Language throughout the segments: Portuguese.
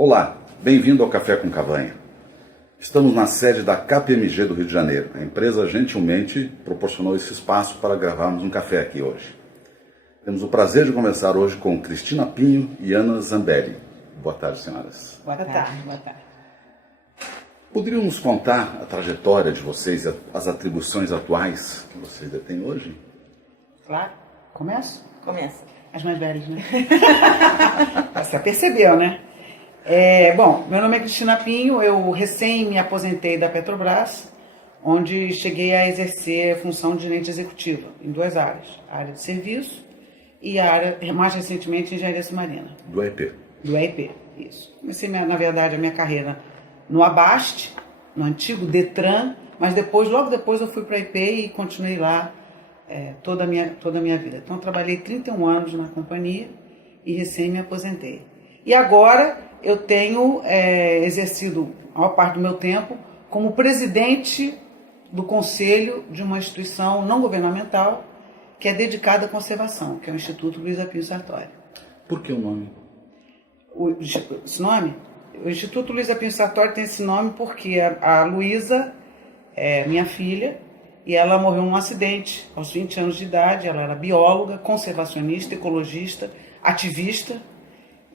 Olá, bem-vindo ao Café com Cavanha. Estamos na sede da KPMG do Rio de Janeiro. A empresa gentilmente proporcionou esse espaço para gravarmos um café aqui hoje. Temos o prazer de conversar hoje com Cristina Pinho e Ana Zambelli. Boa tarde, senhoras. Boa tarde. Boa tarde. Poderiam nos contar a trajetória de vocês e as atribuições atuais que vocês detêm hoje? Claro. Começo? Começa. As mais velhas, né? Você percebeu, né? Bom, meu nome é Cristina Pinho, eu recém me aposentei da Petrobras, onde cheguei a exercer a função de gerente executiva em duas áreas, a área de serviço e a área, mais recentemente, engenharia submarina. Do EIP. Do EIP, isso. Comecei, na verdade, a minha carreira no Abast, no antigo Detran, mas logo depois eu fui para a EIP e continuei lá toda a minha vida. Então, eu trabalhei 31 anos na companhia e recém me aposentei. E agora eu tenho exercido a maior parte do meu tempo como presidente do conselho de uma instituição não governamental que é dedicada à conservação, que é o Instituto Luiza Pinho Sartori. Por que o nome? Esse nome? O Instituto Luiza Pinho Sartori tem esse nome porque a Luísa é minha filha e ela morreu num acidente aos 20 anos de idade. Ela era bióloga, conservacionista, ecologista, ativista.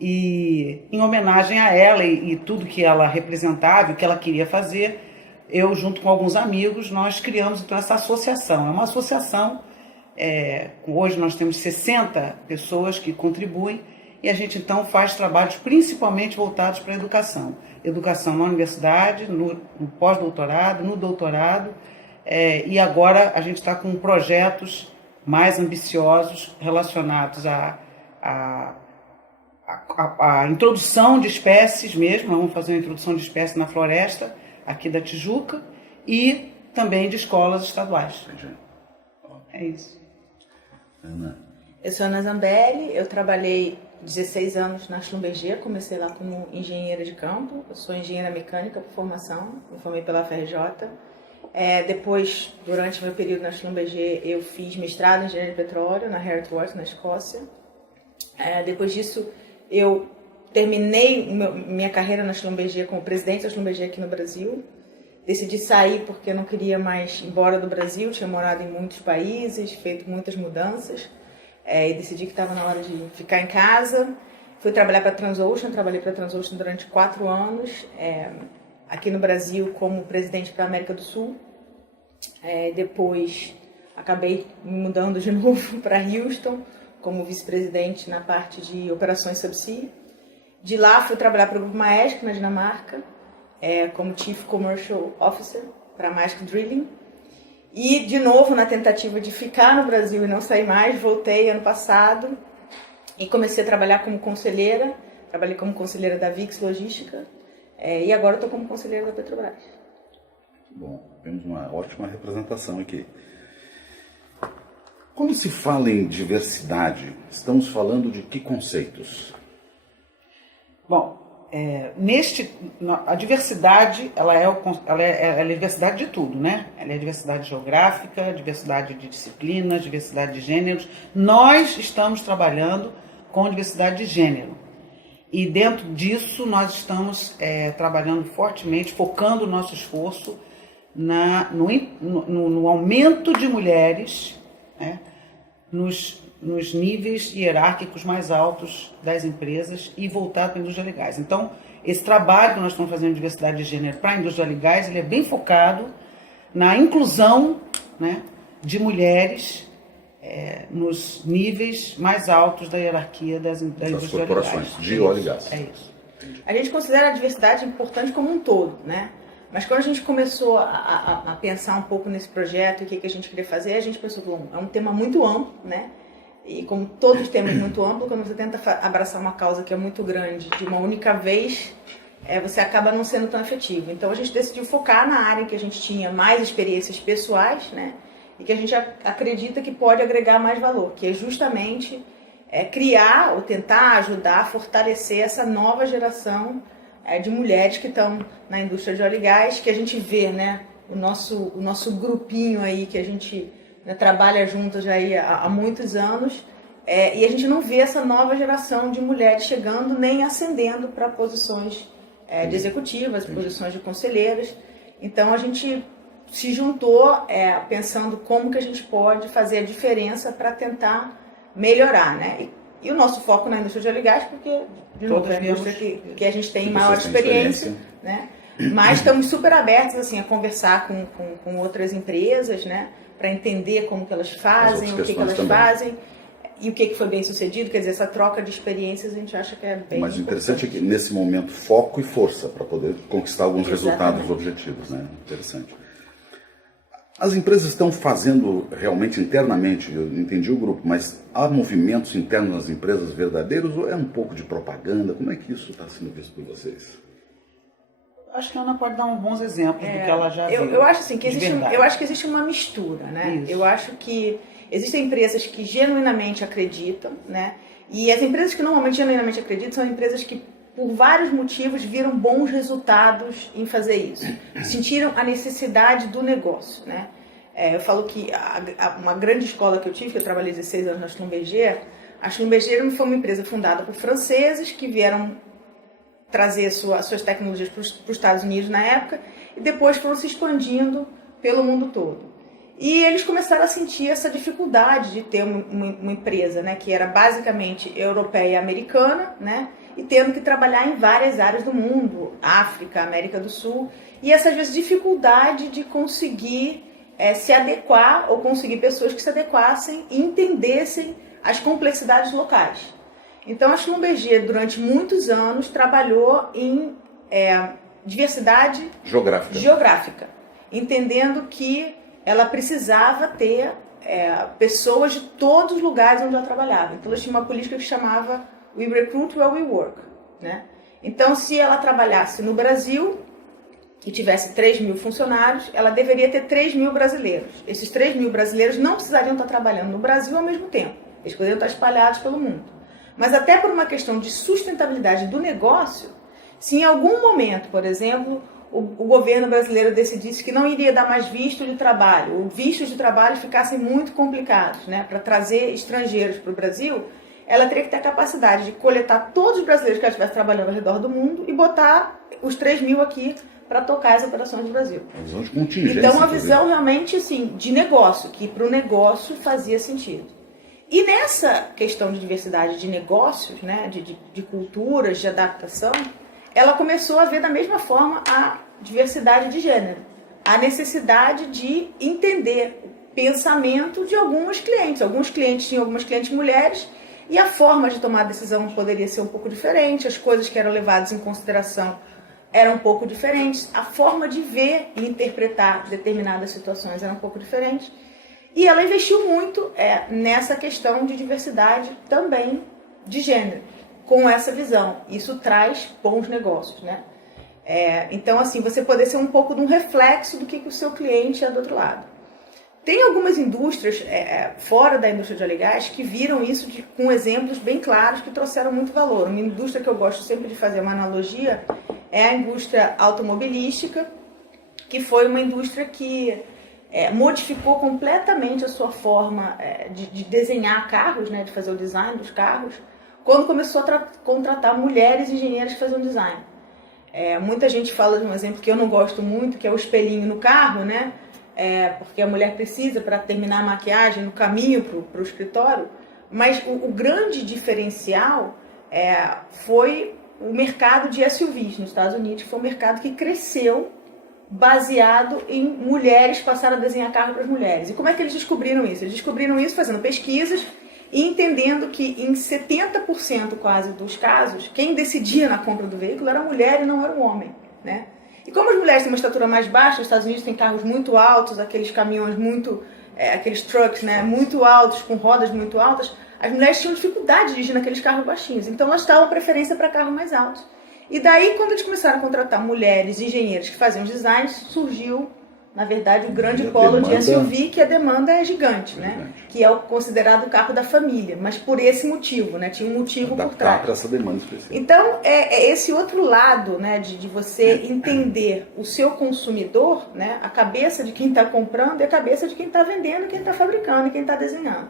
E em homenagem a ela e tudo que ela representava e o que ela queria fazer, eu, junto com alguns amigos, nós criamos então essa associação. É uma associação, hoje nós temos 60 pessoas que contribuem e a gente então faz trabalhos principalmente voltados para a educação. Educação na universidade, no pós-doutorado, no doutorado, e agora a gente está com projetos mais ambiciosos relacionados a introdução de espécies mesmo. Nós vamos fazer uma introdução de espécies na floresta aqui da Tijuca e também de escolas estaduais. É isso. Ana. Eu sou Ana Zambelli, eu trabalhei 16 anos na Schlumberger, comecei lá como engenheira de campo. Eu sou engenheira mecânica por formação, me formei pela FRJ. Depois, durante meu período na Schlumberger, eu fiz mestrado em engenharia de petróleo na Hertford, na Escócia. Depois disso, eu terminei minha carreira na Schlumberger como presidente da Schlumberger aqui no Brasil. Decidi sair porque eu não queria mais ir embora do Brasil, tinha morado em muitos países, feito muitas mudanças, e decidi que estava na hora de ficar em casa. Fui trabalhar para a Transocean, trabalhei para a Transocean durante 4 anos, aqui no Brasil como presidente para a América do Sul. Depois acabei me mudando de novo para Houston, como vice-presidente na parte de operações subsea. De lá fui trabalhar para o Grupo Maersk, na Dinamarca, como Chief Commercial Officer para a Maersk Drilling. E, de novo, na tentativa de ficar no Brasil e não sair mais, voltei ano passado e comecei a trabalhar como conselheira. Trabalhei como conselheira da VIX Logística e agora estou como conselheira da Petrobras. Bom, temos uma ótima representação aqui. Quando se fala em diversidade, estamos falando de que conceitos? Bom, a diversidade, ela é a diversidade de tudo, né? Ela é diversidade geográfica, diversidade de disciplinas, diversidade de gêneros. Nós estamos trabalhando com diversidade de gênero. E dentro disso nós estamos trabalhando fortemente, focando o nosso esforço no aumento de mulheres, né, nos níveis hierárquicos mais altos das empresas e voltado para a indústria de gás. Então, esse trabalho que nós estamos fazendo de diversidade de gênero para a indústria de gás, ele é bem focado na inclusão, né, de mulheres nos níveis mais altos da hierarquia da indústria corporações de gás. De óleo e gás. É isso. A gente considera a diversidade importante como um todo, né? Mas quando a gente começou a pensar um pouco nesse projeto e o que a gente queria fazer, a gente pensou, bom, é um tema muito amplo, né? E como todos os temas muito amplos, quando você tenta abraçar uma causa que é muito grande de uma única vez, você acaba não sendo tão efetivo. Então a gente decidiu focar na área em que a gente tinha mais experiências pessoais, né? E que a gente acredita que pode agregar mais valor, que é justamente criar ou tentar ajudar, fortalecer essa nova geração de mulheres que estão na indústria de óleo e gás, que a gente vê, né, o nosso grupinho aí, que a gente, né, trabalha juntas já aí há muitos anos, e a gente não vê essa nova geração de mulheres chegando nem ascendendo para posições de executivas, posições de conselheiras. Então a gente se juntou pensando como que a gente pode fazer a diferença para tentar melhorar, né? E o nosso foco na indústria de óleo e gás, porque de novo, é a indústria que a gente tem maior experiência, né? Mas estamos super abertos assim, a conversar com outras empresas, né? Para entender como que elas fazem, o que elas fazem e o que foi bem sucedido. Quer dizer, essa troca de experiências a gente acha que é bem Mas o interessante é que nesse momento foco e força para poder conquistar alguns resultados objetivos, né? Interessante. As empresas estão fazendo realmente internamente, eu entendi o grupo, mas há movimentos internos nas empresas verdadeiros ou é um pouco de propaganda? Como é que isso está sendo visto por vocês? Acho que a Ana pode dar uns bons exemplos do que ela já viu. Eu acho assim, que existe uma mistura, né? Isso. Eu acho que existem empresas que genuinamente acreditam, né? E as empresas que normalmente genuinamente acreditam são empresas que, por vários motivos, viram bons resultados em fazer isso. Sentiram a necessidade do negócio, né? Eu falo que uma grande escola que eu tive, que eu trabalhei 16 anos na Schlumberger, a Schlumberger foi uma empresa fundada por franceses que vieram trazer suas tecnologias para os Estados Unidos na época e depois foram se expandindo pelo mundo todo. E eles começaram a sentir essa dificuldade de ter uma empresa, né, que era basicamente europeia e americana, né, e tendo que trabalhar em várias áreas do mundo, África, América do Sul, e essa às vezes dificuldade de conseguir se adequar ou conseguir pessoas que se adequassem e entendessem as complexidades locais. Então a Schlumberger durante muitos anos trabalhou em diversidade geográfica, entendendo que ela precisava ter pessoas de todos os lugares onde ela trabalhava. Então ela tinha uma política que chamava We Recruit Where We Work, né? Então se ela trabalhasse no Brasil e tivesse 3.000 funcionários, ela deveria ter 3.000 brasileiros. Esses 3.000 brasileiros não precisariam estar trabalhando no Brasil ao mesmo tempo. Eles poderiam estar espalhados pelo mundo. Mas até por uma questão de sustentabilidade do negócio, se em algum momento, por exemplo, o governo brasileiro decidisse que não iria dar mais visto de trabalho, ou vistos de trabalho ficassem muito complicados, né, para trazer estrangeiros para o Brasil, ela teria que ter a capacidade de coletar todos os brasileiros que ela estivesse trabalhando ao redor do mundo e botar os 3.000 aqui para tocar as operações do Brasil. Então, uma visão realmente assim, de negócio, que para o negócio fazia sentido. E nessa questão de diversidade de negócios, né, de culturas, de adaptação, ela começou a ver da mesma forma a diversidade de gênero. A necessidade de entender o pensamento de alguns clientes. Alguns clientes tinham algumas clientes mulheres e a forma de tomar a decisão poderia ser um pouco diferente, as coisas que eram levadas em consideração eram um pouco diferentes, a forma de ver e interpretar determinadas situações era um pouco diferente. E ela investiu muito nessa questão de diversidade também de gênero, com essa visão. Isso traz bons negócios, né? Então, assim, você poder ser um pouco de um reflexo do que o seu cliente é do outro lado. Tem algumas indústrias fora da indústria de óleo e gás que viram isso com exemplos bem claros que trouxeram muito valor. Uma indústria que eu gosto sempre de fazer uma analogia é a indústria automobilística, que foi uma indústria que modificou completamente a sua forma de desenhar carros, né, de fazer o design dos carros, quando começou a contratar mulheres engenheiras que faziam design. Muita gente fala de um exemplo que eu não gosto muito, que é o espelhinho no carro, né? Porque a mulher precisa para terminar a maquiagem no caminho para o escritório, mas o grande diferencial foi o mercado de SUVs nos Estados Unidos, que foi um mercado que cresceu baseado em mulheres passarem a desenhar carro para as mulheres. E como é que eles descobriram isso? Eles descobriram isso fazendo pesquisas e entendendo que em 70% quase dos casos, quem decidia na compra do veículo era a mulher e não era o homem, né? E como as mulheres têm uma estatura mais baixa, os Estados Unidos têm carros muito altos, aqueles caminhões aqueles trucks, né, muito altos, com rodas muito altas, as mulheres tinham dificuldade de dirigir naqueles carros baixinhos. Então elas davam preferência para carros mais altos. E daí, quando eles começaram a contratar mulheres engenheiras que faziam designs, surgiu, na verdade, o grande polo de SUV, que a demanda é gigante, né? Que é o considerado o carro da família, mas por esse motivo, né? Tinha um motivo por trás. Para essa demanda específica. Então, é esse outro lado, né, de você entender o seu consumidor, né? A cabeça de quem está comprando e a cabeça de quem está vendendo, quem está fabricando e quem está desenhando.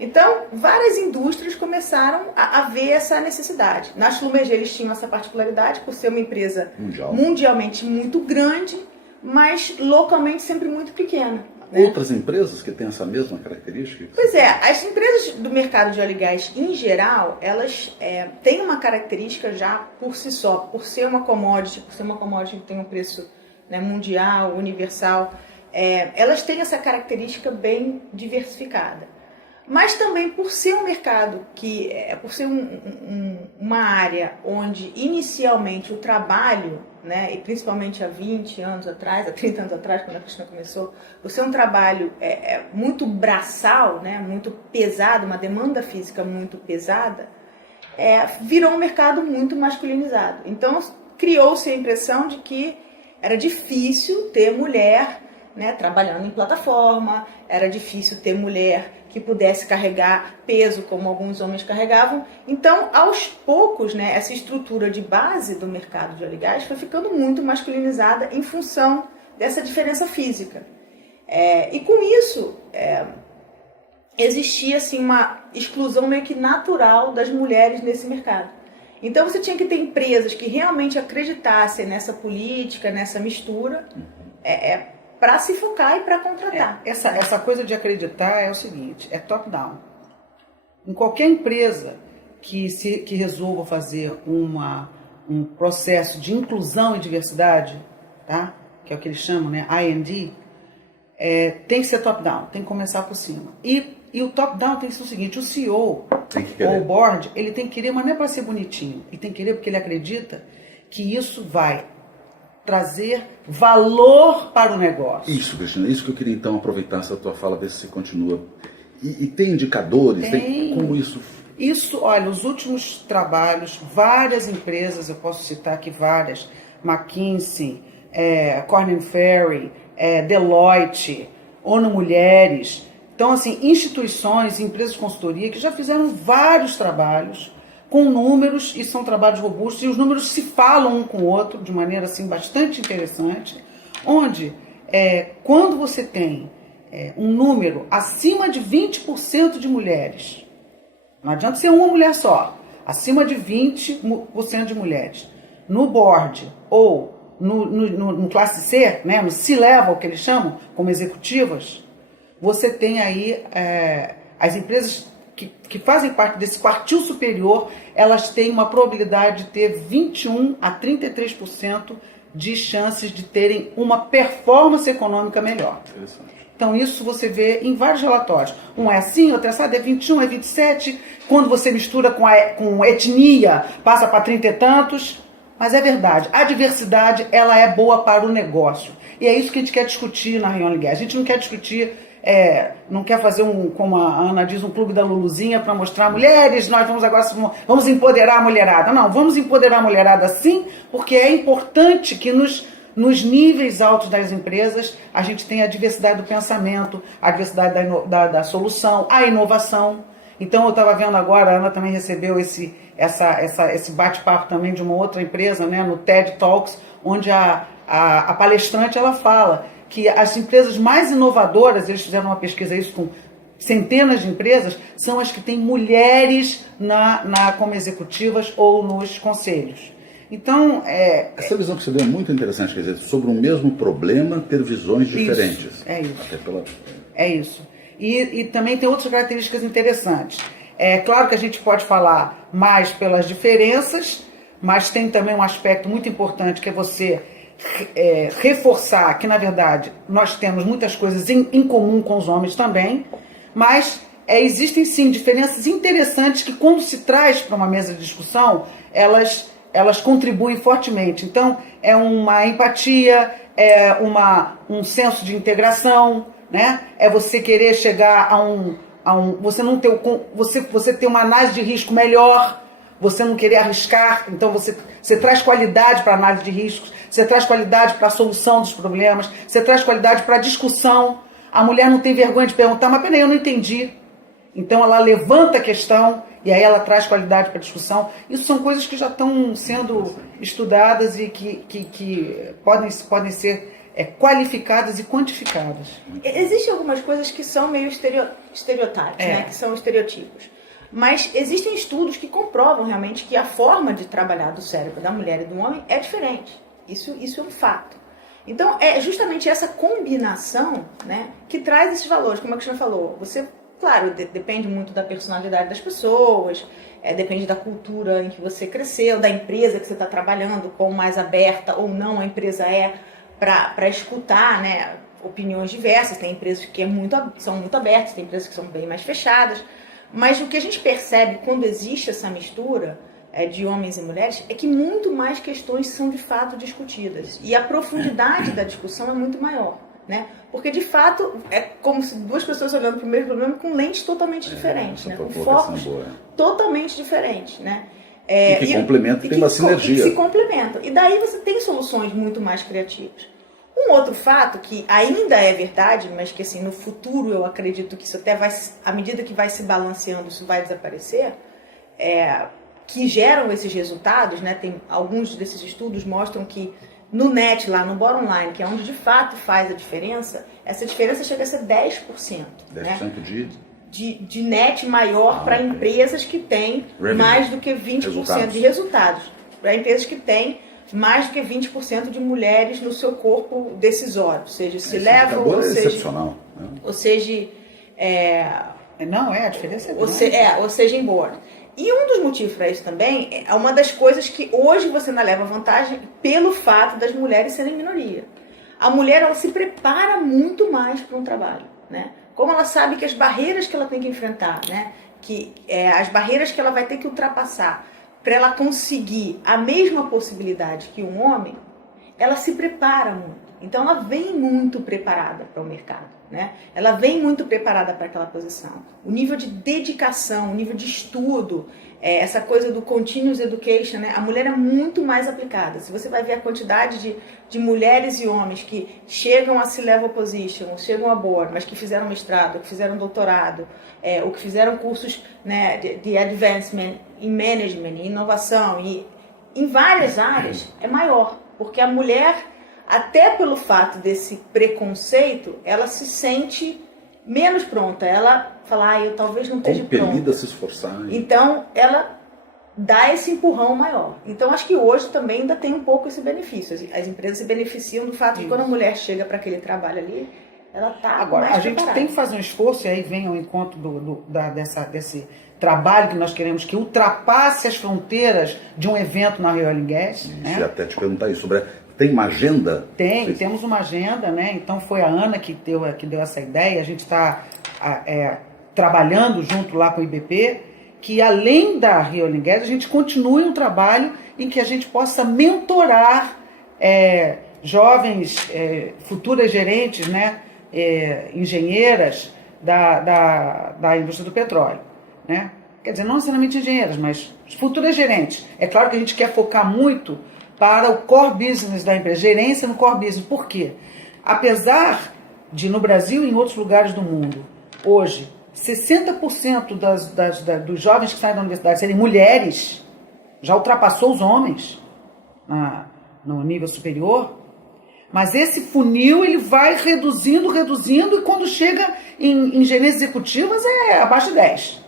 Então, várias indústrias começaram a ver essa necessidade. Na Schlumberger eles tinham essa particularidade por ser uma empresa mundialmente muito grande, mas localmente sempre muito pequena. Né? Outras empresas que têm essa mesma característica? Pois é, as empresas do mercado de óleo e gás, em geral, elas têm uma característica já por si só, por ser uma commodity que tem um preço, né, mundial, universal, elas têm essa característica bem diversificada. Mas também por ser um mercado por ser uma área onde inicialmente o trabalho, né, e principalmente há 20 anos atrás, há 30 anos atrás, quando a Cristina começou, por ser um trabalho muito braçal, né, muito pesado, uma demanda física muito pesada, virou um mercado muito masculinizado. Então criou-se a impressão de que era difícil ter mulher, né, trabalhando em plataforma, era difícil ter mulher que pudesse carregar peso como alguns homens carregavam. Então, aos poucos, né, essa estrutura de base do mercado de óleo e gás foi ficando muito masculinizada em função dessa diferença física. E com isso, existia assim, uma exclusão meio que natural das mulheres nesse mercado. Então, você tinha que ter empresas que realmente acreditassem nessa política, nessa mistura, para se focar e para contratar. Essa coisa de acreditar é o seguinte, é top-down. Em qualquer empresa que resolva fazer um processo de inclusão e diversidade, tá? Que é o que eles chamam, né, I&D, tem que ser top-down, tem que começar por cima. E o top-down tem que ser o seguinte, o CEO ou o board, ele tem que querer, mas não é para ser bonitinho, ele tem que querer porque ele acredita que isso vai trazer valor para o negócio. Isso, Cristina, isso que eu queria então aproveitar essa tua fala, ver se continua. E tem indicadores? Tem como isso? Isso, olha, os últimos trabalhos, várias empresas, eu posso citar aqui várias, McKinsey, Korn Ferry, Deloitte, ONU Mulheres. Então, assim, instituições, empresas de consultoria que já fizeram vários trabalhos com números, e são trabalhos robustos, e os números se falam um com o outro de maneira assim, bastante interessante, onde quando você tem um número acima de 20% de mulheres, não adianta ser uma mulher só, acima de 20% de mulheres, no board ou no classe C, né, no C-level, que eles chamam, como executivas, você tem aí as empresas que fazem parte desse quartil superior, elas têm uma probabilidade de ter 21 a 33% de chances de terem uma performance econômica melhor. Então isso você vê em vários relatórios. Um é assim, outro é assado, é 21, é 27. Quando você mistura com etnia, passa para 30 e tantos. Mas é verdade, a diversidade ela é boa para o negócio. E é isso que a gente quer discutir na Reunião Liguer. A gente não quer discutir... não quer fazer como a Ana diz, um clube da Luluzinha para mostrar mulheres, nós vamos empoderar a mulherada. Não, vamos empoderar a mulherada sim, porque é importante que nos níveis altos das empresas a gente tenha a diversidade do pensamento, a diversidade da solução, a inovação. Então eu estava vendo agora, a Ana também recebeu esse bate-papo também de uma outra empresa, né, no TED Talks, onde a palestrante ela fala que as empresas mais inovadoras, eles fizeram uma pesquisa isso com centenas de empresas, são as que têm mulheres como executivas ou nos conselhos. Então, essa visão que você deu é muito interessante, quer dizer, sobre o mesmo problema, ter visões diferentes. É isso. Até É isso. E também tem outras características interessantes. É claro que a gente pode falar mais pelas diferenças, mas tem também um aspecto muito importante que é você reforçar que, na verdade, nós temos muitas coisas em comum com os homens também, mas existem sim diferenças interessantes que, quando se traz para uma mesa de discussão, elas contribuem fortemente. Então, é uma empatia, um senso de integração, né? É você querer chegar você não ter você ter uma análise de risco melhor, você não querer arriscar, então você traz qualidade para a análise de riscos, você traz qualidade para a solução dos problemas, você traz qualidade para a discussão. A mulher não tem vergonha de perguntar, mas peraí, eu não entendi. Então ela levanta a questão e aí ela traz qualidade para a discussão. Isso são coisas que já estão sendo estudadas e que podem ser qualificadas e quantificadas. Existem algumas coisas que são meio estereotypes, né? Que são estereotipos. Mas existem estudos que comprovam realmente que a forma de trabalhar do cérebro da mulher e do homem é diferente. Isso é um fato. Então, é justamente essa combinação, né, que traz esses valores. Como a Cristina falou, você, claro, depende muito da personalidade das pessoas, depende da cultura em que você cresceu, da empresa que você está trabalhando, quão mais aberta ou não a empresa é para escutar, né, opiniões diversas. Tem empresas que são muito abertas, tem empresas que são bem mais fechadas. Mas o que a gente percebe quando existe essa mistura de homens e mulheres é que muito mais questões são de fato discutidas. E a profundidade da discussão é muito maior, né? Porque de fato é como se duas pessoas olhando para o mesmo problema com lentes totalmente diferentes, né? Com focos totalmente diferentes, né? E que complementam, tem uma sinergia. Que se complementam. E daí você tem soluções muito mais criativas. Um outro fato que ainda é verdade, mas que assim, no futuro eu acredito que isso até vai, à medida que vai se balanceando, isso vai desaparecer, que geram esses resultados, né? Tem alguns desses estudos mostram que no net, lá no bottom line, que é onde de fato faz a diferença, essa diferença chega a ser 10%. 10% né? de net maior para empresas que têm mais do que 20% de resultados. Para empresas que têm mais do que 20% de mulheres no seu corpo decisório, ou seja, se leva, ou seja, excepcional, né? Ou seja, a diferença ou seja, em board. E um dos motivos para isso também é uma das coisas que hoje você não leva vantagem pelo fato das mulheres serem minoria. A mulher, ela se prepara muito mais para um trabalho, né? Como ela sabe que as barreiras que ela tem que enfrentar, né? As barreiras que ela vai ter que ultrapassar para ela conseguir a mesma possibilidade que um homem, ela se prepara muito. Então ela vem muito preparada para o mercado, né? Ela vem muito preparada para aquela posição. O nível de dedicação, o nível de estudo, essa coisa do continuous education, né? A mulher é muito mais aplicada. Se você vai ver a quantidade de mulheres e homens que chegam a C-level position, chegam a board, mas que fizeram mestrado, que fizeram doutorado, ou que fizeram cursos, né, de advancement em management, em inovação, e em várias áreas, é maior. Porque a mulher, até pelo fato desse preconceito, ela se sente menos pronta. Ela fala, eu talvez não esteja pronta. Compelida a se esforçar. Então, ela dá esse empurrão maior. Então, acho que hoje também ainda tem um pouco esse benefício. As empresas se beneficiam do fato de quando a mulher chega para aquele trabalho ali, ela está mais preparada. Agora, a gente tem que fazer um esforço, e aí vem ao encontro desse trabalho que nós queremos que ultrapasse as fronteiras de um evento na Oil and Gas. Né? Até te perguntar isso sobre... Tem uma agenda? Temos uma agenda, né? Então foi a Ana que deu essa ideia. A gente está trabalhando junto lá com o IBP, que além da Oil and Gas, a gente continue um trabalho em que a gente possa mentorar jovens, futuras gerentes, né? Engenheiras da indústria do petróleo, né? Quer dizer, não necessariamente engenheiras, mas futuras gerentes. É claro que a gente quer focar muito para o core business da empresa, gerência no core business. Por quê? Apesar de, no Brasil e em outros lugares do mundo, hoje, 60% dos jovens que saem da universidade serem mulheres, já ultrapassou os homens no nível superior, mas esse funil ele vai reduzindo, e quando chega em gerências executivas é abaixo de 10.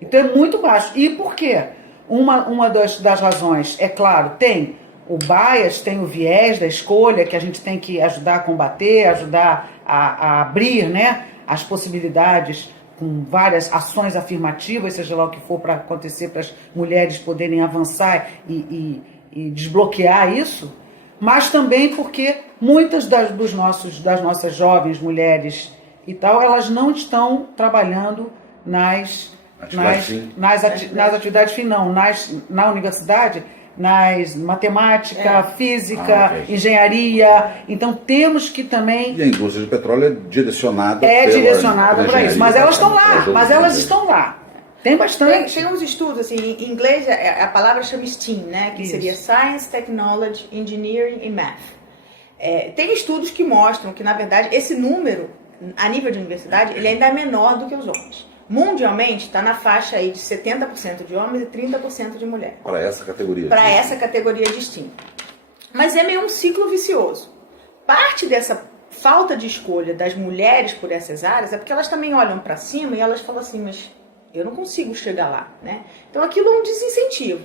Então é muito baixo. E por quê? Uma das razões, é claro, tem o bias, tem o viés da escolha, que a gente tem que ajudar a combater, ajudar a abrir, né, as possibilidades com várias ações afirmativas, seja lá o que for para acontecer, para as mulheres poderem avançar e desbloquear isso, mas também porque muitas das nossas jovens mulheres e tal, elas não estão trabalhando nas atividades fim, não, na universidade, nas matemática, física, engenharia. Então temos que também... E a indústria de petróleo é direcionada para isso. Mas elas estão lá. Tem bastante. Tem uns estudos, assim, em inglês a palavra chama STEAM, né? Que seria Science, Technology, Engineering e Math. Tem estudos que mostram que, na verdade, esse número, a nível de universidade, ele ainda é menor do que os homens. Mundialmente, está na faixa aí de 70% de homens e 30% de mulheres. Para essa categoria. Para essa categoria de STEAM. Mas é meio um ciclo vicioso. parte dessa falta de escolha das mulheres por essas áreas é porque elas também olham para cima e elas falam assim, mas eu não consigo chegar lá, né? Então aquilo é um desincentivo.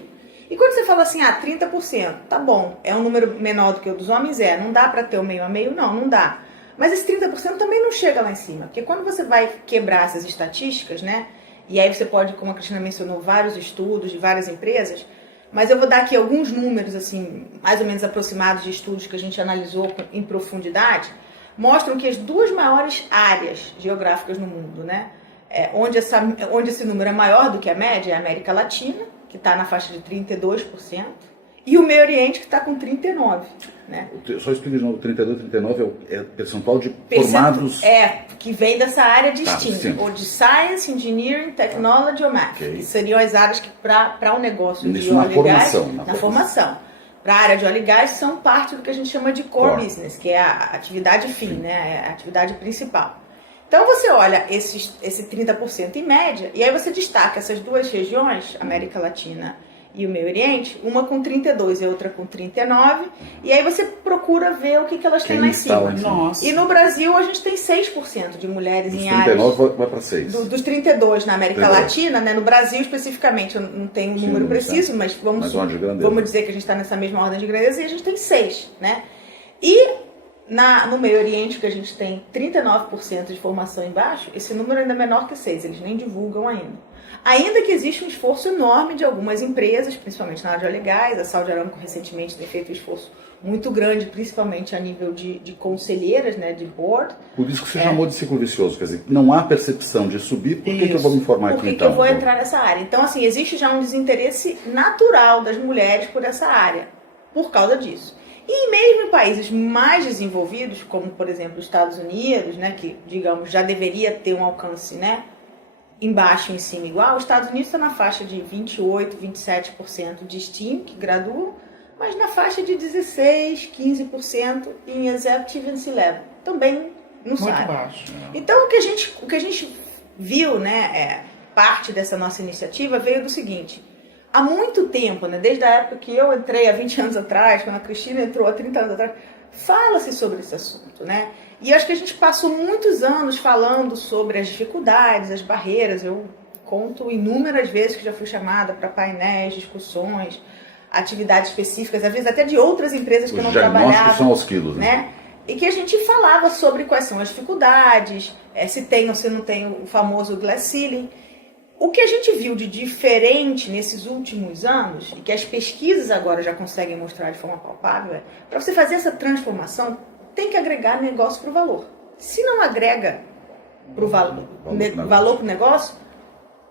E quando você fala assim, 30%, tá bom, é um número menor do que o dos homens, não dá para ter o meio a meio, não dá. Mas esse 30% também não chega lá em cima, porque quando você vai quebrar essas estatísticas, né? E aí você pode, como a Cristina mencionou, vários estudos de várias empresas, mas eu vou dar aqui alguns números, assim, mais ou menos aproximados de estudos que a gente analisou em profundidade, mostram que as duas maiores áreas geográficas no mundo, né? Onde esse número é maior do que a média é a América Latina, que está na faixa de 32%, e o Meio Oriente, que está com 39%. Né? Só explica de novo, 32, 39 é o percentual de formados... que vem dessa área de STEAM, ou de Science, Engineering, Technology ou Math, que seriam as áreas que para um negócio de óleo e gás... Na formação. Para a área de óleo e gás, são parte do que a gente chama de core business, que é a atividade fim, né? A atividade principal. Então você olha esse 30% em média, e aí você destaca essas duas regiões, América Latina e o Meio Oriente, uma com 32 e a outra com 39, e aí você procura ver o que elas têm lá em cima. Nossa. E no Brasil a gente tem 6% de mulheres em áreas... Dos 39 vai para 6. Dos 32 na América Latina, né? No Brasil especificamente, eu não tenho um número preciso, mas vamos dizer que a gente está nessa mesma ordem de grandeza, e a gente tem 6, né? E no Meio Oriente, que a gente tem 39% de formação embaixo, esse número ainda é menor que 6, eles nem divulgam ainda. Ainda que existe um esforço enorme de algumas empresas, principalmente na área de óleo e gás, a Saudi Aramco recentemente tem feito um esforço muito grande, principalmente a nível de conselheiras, né, de board. Por isso que você chamou de ciclo vicioso, quer dizer, não há percepção de subir, por que eu vou me informar aqui então? Por que eu vou entrar nessa área? Então, assim, existe já um desinteresse natural das mulheres por essa área, por causa disso. E mesmo em países mais desenvolvidos, como por exemplo os Estados Unidos, né, que digamos já deveria ter um alcance, né, embaixo e em cima igual, os Estados Unidos está na faixa de 28, 27% de STEAM que graduam, mas na faixa de 16, 15% em Executive and C-Level. Também não sai. Muito baixo. Então o que a gente viu, né, parte dessa nossa iniciativa veio do seguinte: há muito tempo, né, desde a época que eu entrei há 20 anos atrás, quando a Cristina entrou há 30 anos atrás, fala-se sobre esse assunto, né? E acho que a gente passou muitos anos falando sobre as dificuldades, as barreiras. Eu conto inúmeras vezes que já fui chamada para painéis, discussões, atividades específicas, às vezes até de outras empresas que eu não trabalhava. São aos quilos, né? E que a gente falava sobre quais são as dificuldades, se tem ou se não tem o famoso glass ceiling. O que a gente viu de diferente nesses últimos anos, e que as pesquisas agora já conseguem mostrar de forma palpável, para você fazer essa transformação, tem que agregar negócio para o valor. Se não agrega valor para o negócio,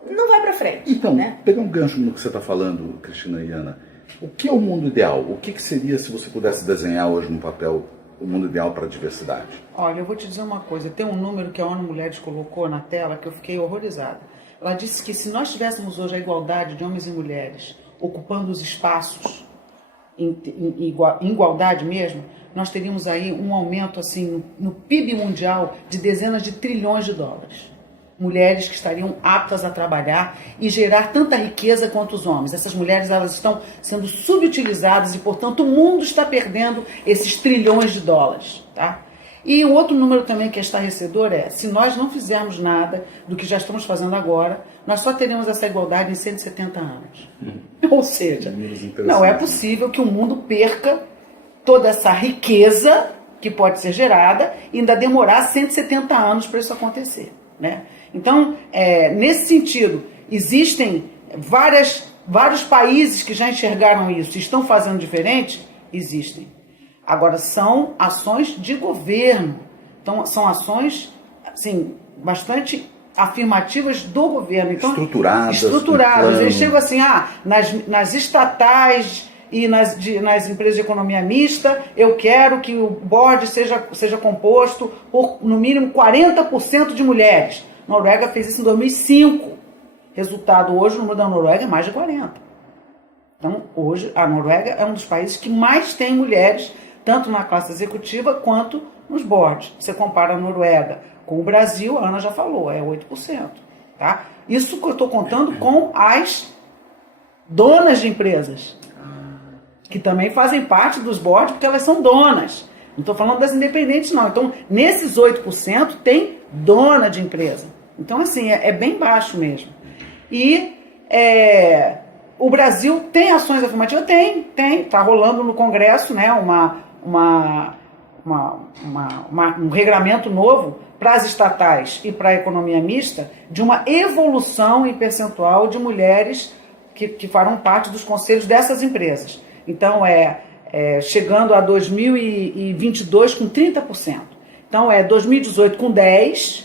não vai para frente. Então, né? Pegar um gancho no que você está falando, Cristina e Ana, o que é o mundo ideal? O que seria, se você pudesse desenhar hoje no papel, o mundo ideal para a diversidade? Olha, eu vou te dizer uma coisa. Tem um número que a ONU Mulheres colocou na tela que eu fiquei horrorizada. Ela disse que se nós tivéssemos hoje a igualdade de homens e mulheres ocupando os espaços em igualdade mesmo, nós teríamos aí um aumento assim no PIB mundial de dezenas de trilhões de dólares. Mulheres que estariam aptas a trabalhar e gerar tanta riqueza quanto os homens. Essas mulheres, elas estão sendo subutilizadas e, portanto, o mundo está perdendo esses trilhões de dólares, tá? E o outro número também que é estarrecedor é, se nós não fizermos nada do que já estamos fazendo agora, nós só teremos essa igualdade em 170 anos. Ou seja, não é possível que o mundo perca toda essa riqueza que pode ser gerada e ainda demorar 170 anos para isso acontecer, né? Então, nesse sentido, existem vários países que já enxergaram isso e estão fazendo diferente? Existem. Agora, são ações de governo. Então, são ações, assim, bastante afirmativas do governo. Então, estruturadas. Eles chegam assim, nas estatais e nas empresas de economia mista, eu quero que o board seja composto por, no mínimo, 40% de mulheres. A Noruega fez isso em 2005. Resultado, hoje, o número da Noruega é mais de 40%. Então, hoje, a Noruega é um dos países que mais tem mulheres, tanto na classe executiva quanto nos boards. Você compara a Noruega com o Brasil, a Ana já falou, é 8%. Tá? Isso que eu estou contando com as donas de empresas, que também fazem parte dos boards, porque elas são donas. Não estou falando das independentes, não. Então, nesses 8% tem dona de empresa. Então, assim, é bem baixo mesmo. E o Brasil tem ações afirmativas? Tem. Está rolando no Congresso, né, um regramento novo para as estatais e para a economia mista de uma evolução em percentual de mulheres que farão parte dos conselhos dessas empresas. Então, chegando a 2022 com 30%. Então, 2018 com 10%,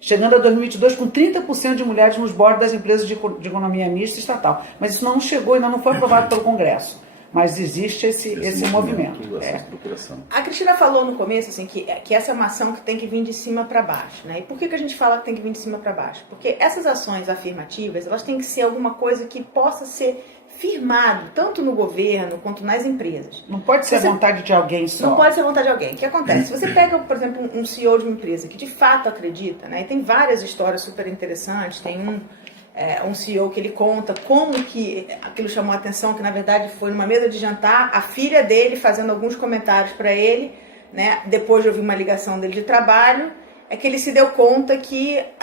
chegando a 2022 com 30% de mulheres nos boards das empresas de economia mista estatal. Mas isso não chegou, ainda não foi aprovado pelo Congresso. Mas existe esse movimento. Essa estruturação. A Cristina falou no começo assim, que essa é uma ação que tem que vir de cima para baixo. Né? E por que a gente fala que tem que vir de cima para baixo? Porque essas ações afirmativas, elas têm que ser alguma coisa que possa ser firmado, tanto no governo quanto nas empresas. Não pode ser a vontade de alguém só. Não pode ser a vontade de alguém. O que acontece? Se você pega, por exemplo, um CEO de uma empresa que de fato acredita, né? E tem várias histórias super interessantes, tem um CEO que ele conta como que aquilo chamou a atenção, que na verdade foi numa mesa de jantar, a filha dele fazendo alguns comentários para ele, né? Depois de ouvir uma ligação dele de trabalho, é que ele se deu conta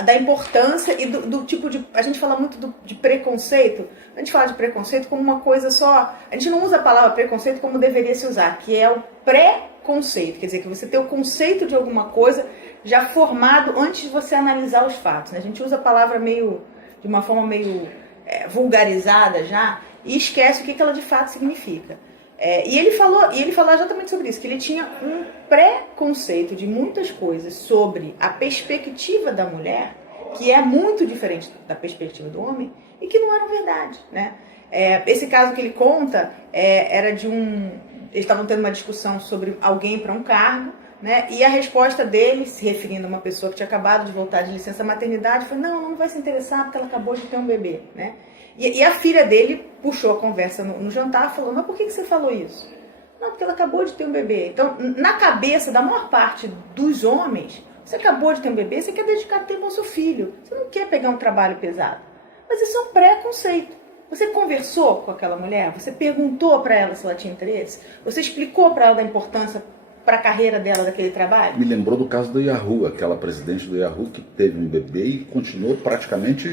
da importância e do tipo de... A gente fala muito de preconceito, a gente fala de preconceito como uma coisa só... A gente não usa a palavra preconceito como deveria se usar, que é o pré-conceito, quer dizer, que você tem o conceito de alguma coisa já formado antes de você analisar os fatos, né? A gente usa a palavra de uma forma meio vulgarizada já, e esquece o que ela de fato significa. E ele falou exatamente sobre isso, que ele tinha um preconceito de muitas coisas sobre a perspectiva da mulher, que é muito diferente da perspectiva do homem, e que não eram verdade, né? Esse caso que ele conta era de eles estavam tendo uma discussão sobre alguém para um cargo, né? E a resposta dele, se referindo a uma pessoa que tinha acabado de voltar de licença maternidade, foi: não vai se interessar porque ela acabou de ter um bebê, né? E a filha dele puxou a conversa no jantar, falou: mas por que você falou isso? Não, porque ela acabou de ter um bebê. Então, na cabeça da maior parte dos homens, você acabou de ter um bebê, você quer dedicar tempo ao seu filho, você não quer pegar um trabalho pesado. Mas isso é um preconceito. Você conversou com aquela mulher? Você perguntou para ela se ela tinha interesse? Você explicou para ela da importância para a carreira dela daquele trabalho? Me lembrou do caso do Yahoo, aquela presidente do Yahoo que teve um bebê e continuou praticamente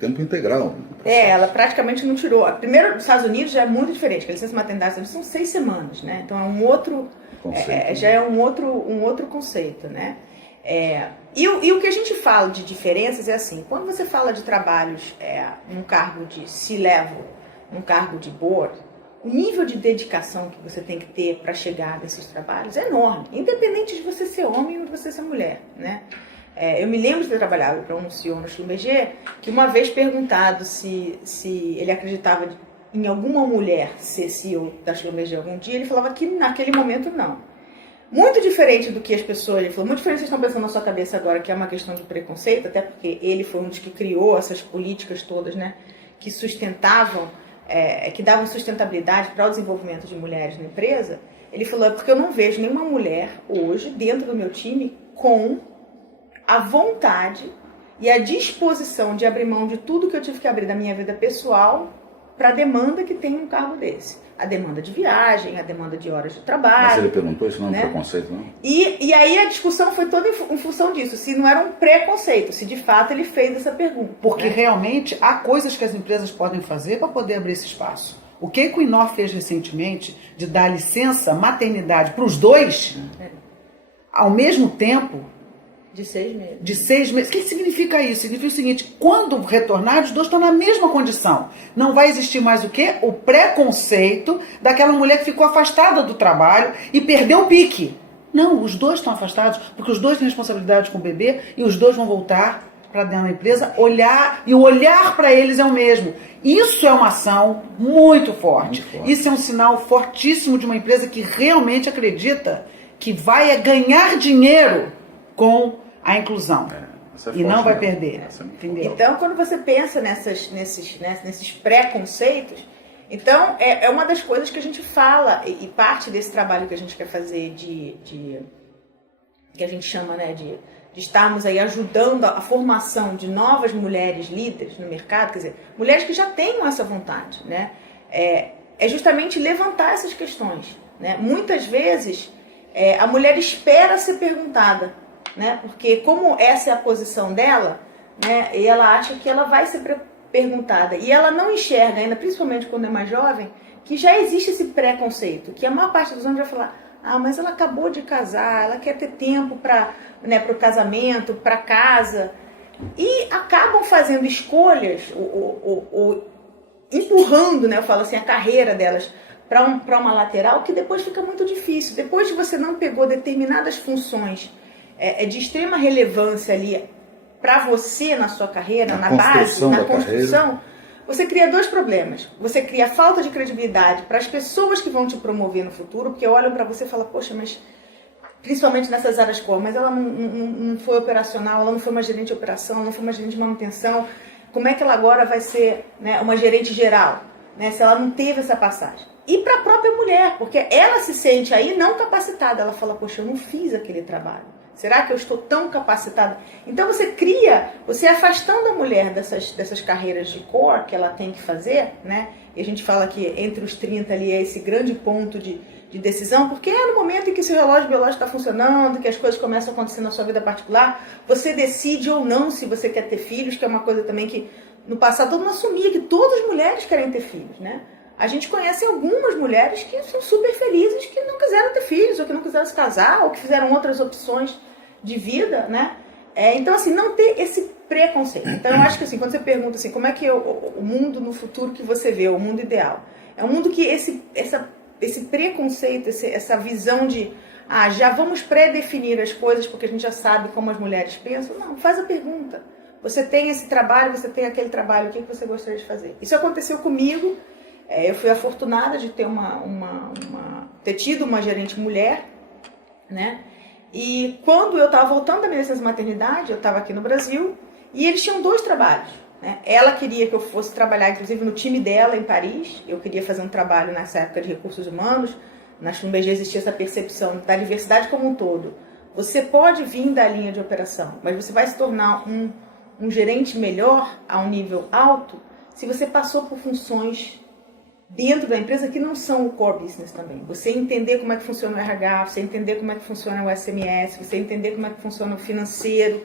tempo integral. Ela praticamente não tirou. Primeiro, nos Estados Unidos já é muito diferente, porque a licença maternidade são 6 semanas, né? Então é um outro conceito, já é um outro conceito, né? E o que a gente fala de diferenças é assim: quando você fala de trabalhos num cargo de C-level, num cargo de board, o nível de dedicação que você tem que ter para chegar nesses trabalhos é enorme, independente de você ser homem ou de você ser mulher, né? Eu me lembro de ter trabalhado para um CEO na Schlumberger, que uma vez perguntado se ele acreditava em alguma mulher ser CEO da Schlumberger algum dia, ele falava que naquele momento não. Muito diferente do que as pessoas... Ele falou: muito diferente do que vocês estão pensando na sua cabeça agora, que é uma questão de preconceito, até porque ele foi um dos que criou essas políticas todas, né, que sustentavam, que davam sustentabilidade para o desenvolvimento de mulheres na empresa. Ele falou: porque eu não vejo nenhuma mulher hoje dentro do meu time com a vontade e a disposição de abrir mão de tudo que eu tive que abrir da minha vida pessoal para a demanda que tem um cargo desse. A demanda de viagem, a demanda de horas de trabalho. Mas ele perguntou, isso não é um né? preconceito, não? E aí a discussão foi toda em função disso, se não era um preconceito, se de fato ele fez essa pergunta. Porque realmente há coisas que as empresas podem fazer para poder abrir esse espaço. O que a Equinor fez recentemente de dar licença maternidade para os dois, ao mesmo tempo... De 6 meses. De 6 meses. O que significa isso? Significa o seguinte: quando retornar, os dois estão na mesma condição. Não vai existir mais o quê? O preconceito daquela mulher que ficou afastada do trabalho e perdeu o pique. Não, os dois estão afastados porque os dois têm responsabilidade com o bebê e os dois vão voltar para dentro da empresa, olhar, e o olhar para eles é o mesmo. Isso é uma ação muito forte. Isso é um sinal fortíssimo de uma empresa que realmente acredita que vai ganhar dinheiro com a inclusão. E não vai perder. Entendeu? Então, quando você pensa nesses preconceitos, então é uma das coisas que a gente fala, e parte desse trabalho que a gente quer fazer que a gente chama, né, de estarmos aí ajudando a formação de novas mulheres líderes no mercado, quer dizer, mulheres que já tenham essa vontade, né? É justamente levantar essas questões, né? Muitas vezes a mulher espera ser perguntada, né? Porque como essa é a posição dela, né? E ela acha que ela vai ser perguntada. E ela não enxerga ainda, principalmente quando é mais jovem, que já existe esse preconceito, que a maior parte dos homens vai falar: ah, mas ela acabou de casar, ela quer ter tempo para, né, o casamento, para casa. E acabam fazendo escolhas, empurrando, né, eu falo assim, a carreira delas para uma lateral, que depois fica muito difícil. Depois que você não pegou determinadas funções de extrema relevância ali para você na sua carreira, na base, na construção, você cria dois problemas. Você cria falta de credibilidade para as pessoas que vão te promover no futuro, porque olham para você e falam: poxa, mas principalmente nessas áreas core, mas ela não foi operacional, ela não foi uma gerente de operação, ela não foi uma gerente de manutenção, como é que ela agora vai ser, né, uma gerente geral, né, se ela não teve essa passagem? E para a própria mulher, porque ela se sente aí não capacitada, ela fala: poxa, eu não fiz aquele trabalho. Será que eu estou tão capacitada? Então você afastando a mulher dessas carreiras de core que ela tem que fazer, né? E a gente fala que entre os 30 ali é esse grande ponto de decisão, porque é no momento em que seu relógio biológico está funcionando, que as coisas começam a acontecer na sua vida particular, você decide ou não se você quer ter filhos, que é uma coisa também que no passado todo mundo assumia que todas as mulheres querem ter filhos, né? A gente conhece algumas mulheres que são super felizes, que não quiseram ter filhos, ou que não quiseram se casar, ou que fizeram outras opções de vida, né? Então, assim, não ter esse preconceito. Então, eu acho que, assim, quando você pergunta, assim, como é que é o mundo no futuro que você vê, o mundo ideal? É um mundo que esse preconceito, essa visão de, já vamos pré-definir as coisas porque a gente já sabe como as mulheres pensam. Não, faz a pergunta. Você tem esse trabalho, você tem aquele trabalho, o que você gostaria de fazer? Isso aconteceu comigo. Eu fui afortunada de ter ter tido uma gerente mulher, né? E quando eu estava voltando da minha licença maternidade, eu estava aqui no Brasil, e eles tinham 2 trabalhos, né? Ela queria que eu fosse trabalhar, inclusive, no time dela em Paris. Eu queria fazer um trabalho nessa época de recursos humanos. Na Schlumberger existia essa percepção da diversidade como um todo. Você pode vir da linha de operação, mas você vai se tornar um gerente melhor a um nível alto se você passou por funções dentro da empresa que não são o core business também. Você entender como é que funciona o RH, você entender como é que funciona o SMS, você entender como é que funciona o financeiro,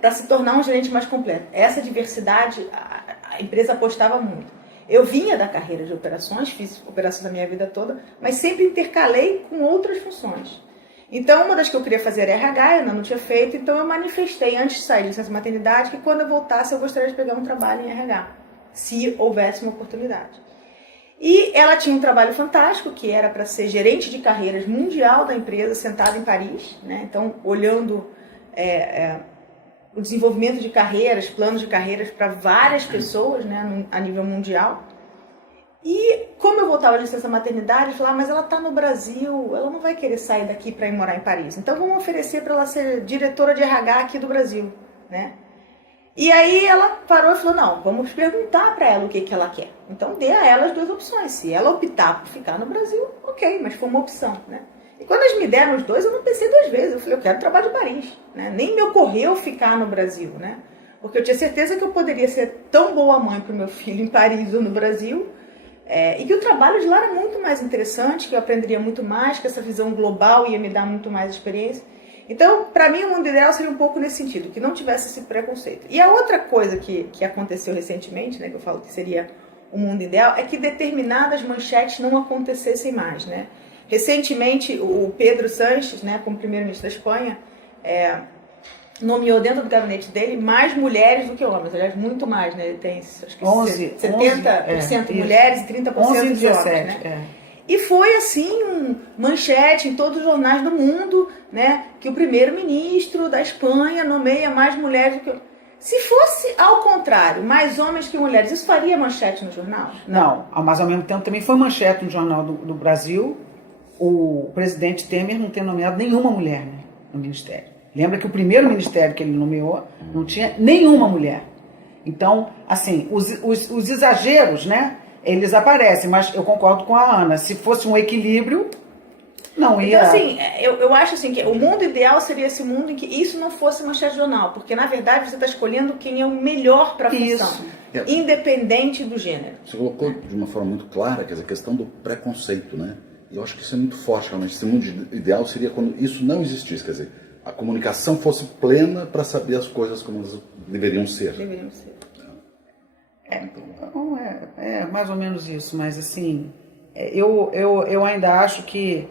para se tornar um gerente mais completo. Essa diversidade, a empresa apostava muito. Eu vinha da carreira de operações, fiz operações a minha vida toda, mas sempre intercalei com outras funções. Então, uma das que eu queria fazer era RH, eu ainda não tinha feito, então eu manifestei antes de sair de licença maternidade que quando eu voltasse eu gostaria de pegar um trabalho em RH, se houvesse uma oportunidade. E ela tinha um trabalho fantástico, que era para ser gerente de carreiras mundial da empresa, sentada em Paris, né? Então, olhando o desenvolvimento de carreiras, planos de carreiras para várias pessoas, né, a nível mundial. E como eu voltava de licença maternidade, eu falava: mas ela está no Brasil, ela não vai querer sair daqui para ir morar em Paris. Então, vamos oferecer para ela ser diretora de RH aqui do Brasil, né? E aí ela parou e falou: não, vamos perguntar para ela o que ela quer. Então dê a ela as 2 opções. Se ela optar por ficar no Brasil, ok, mas foi uma opção, né? E quando eles me deram os 2, eu não pensei 2 vezes. Eu falei: eu quero trabalho de Paris, né? Nem me ocorreu ficar no Brasil, né? Porque eu tinha certeza que eu poderia ser tão boa mãe para o meu filho em Paris ou no Brasil, e que o trabalho de lá era muito mais interessante, que eu aprenderia muito mais, que essa visão global ia me dar muito mais experiência. Então, para mim, o mundo ideal seria um pouco nesse sentido, que não tivesse esse preconceito. E a outra coisa que aconteceu recentemente, né, que eu falo que seria o mundo ideal, é que determinadas manchetes não acontecessem mais, né? Recentemente, o Pedro Sánchez, né, como primeiro-ministro da Espanha, nomeou dentro do gabinete dele mais mulheres do que homens, aliás, muito mais, né? Ele tem, acho que 70% mulheres e 30% de homens, né? E foi assim, manchete em todos os jornais do mundo, né, que o primeiro-ministro da Espanha nomeia mais mulheres do que... Se fosse ao contrário, mais homens que mulheres, isso faria manchete no jornal? Não, mas ao mesmo tempo também foi manchete no jornal do Brasil, o presidente Temer não ter nomeado nenhuma mulher, né, no ministério. Lembra que o primeiro ministério que ele nomeou não tinha nenhuma mulher. Então, assim, os exageros, né, eles aparecem, mas eu concordo com a Ana. Se fosse um equilíbrio, não ia... Então, assim, eu acho assim, que o mundo ideal seria esse mundo em que isso não fosse manchete de jornal, porque, na verdade, você está escolhendo quem é o melhor para a função, independente do gênero. Você colocou de uma forma muito clara, quer dizer, a questão do preconceito, né? E eu acho que isso é muito forte, realmente. Esse mundo ideal seria quando isso não existisse, quer dizer, a comunicação fosse plena para saber as coisas como elas deveriam ser. Deveriam ser. É mais ou menos isso, mas assim, eu ainda acho que,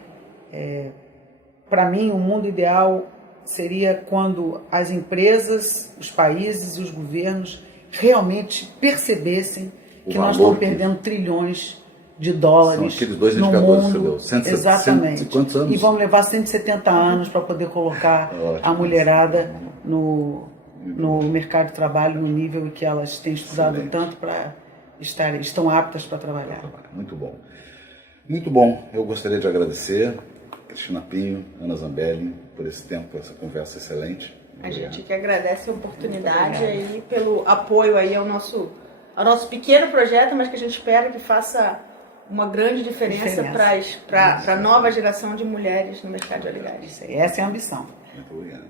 para mim, o mundo ideal seria quando as empresas, os países e os governos realmente percebessem que nós estamos perdendo trilhões de dólares. São aqueles dois no indicadores que você mundo. deu. Exatamente. Quantos anos? E vamos levar 170 anos para poder colocar a mulherada no mercado de trabalho no nível em que elas têm estudado tanto para estão aptas para trabalhar. Muito bom. Muito bom. Eu gostaria de agradecer Cristina Pinho, Ana Zambelli, por esse tempo, essa conversa excelente. A gente que agradece a oportunidade aí, pelo apoio aí ao nosso pequeno projeto, mas que a gente espera que faça uma grande diferença para a nova geração de mulheres no mercado de óleo e gás. Essa é a ambição. Muito obrigado.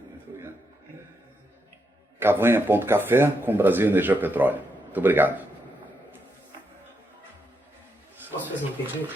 Cavanha.café com Brasil Energia Petróleo. Muito obrigado. Posso fazer um pedido?